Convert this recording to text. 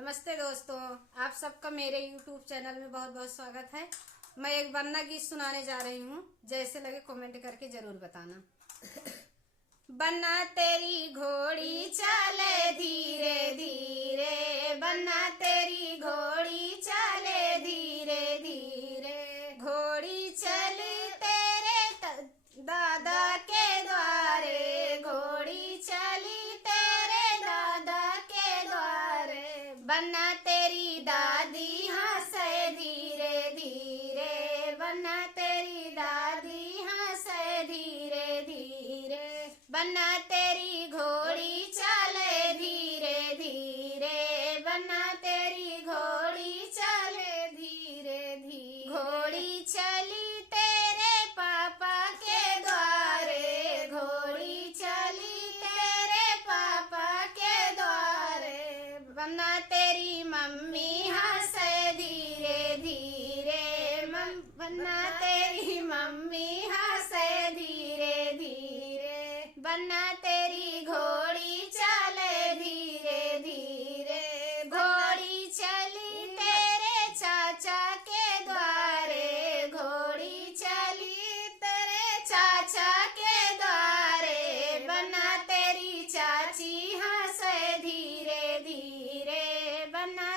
नमस्ते दोस्तों, आप सबका मेरे YouTube चैनल में बहुत बहुत स्वागत है। मैं एक वन्ना गीत सुनाने जा रही हूँ। जैसे लगे कमेंट करके जरूर बताना। बन्ना तेरी घोड़ी चले धीरे धीरे, बन्ना तेरी घोड़ी चले धीरे धीरे, घोड़ी चली तेरे दादा के द्वारे, घोड़ी चली तेरे दादा के द्वारे। बन्ना तेरी दादी हंसे धीरे धीरे, बन्ना तेरी दादी हंसे धीरे धीरे, बन्ना तेरी घोड़ी चले धीरे धीरे, बन्ना तेरी घोड़ी चले धीरे धीरे, घोड़ी चली तेरे पापा के द्वारे, घोड़ी चली तेरे पापा के द्वारे। बन्ना तेरी मम्मी हंसे धीरे धीरे, बन्ना तेरी मम्मी हंसे धीरे धीरे, बन्ना तेरी घोड़ी चले धीरे धीरे, घोड़ी चली तेरे चाचा के द्वारे, घोड़ी चली तेरे चाचा के द्वारे। बन्ना तेरी चाची हंसे धीरे धीरे, बन्ना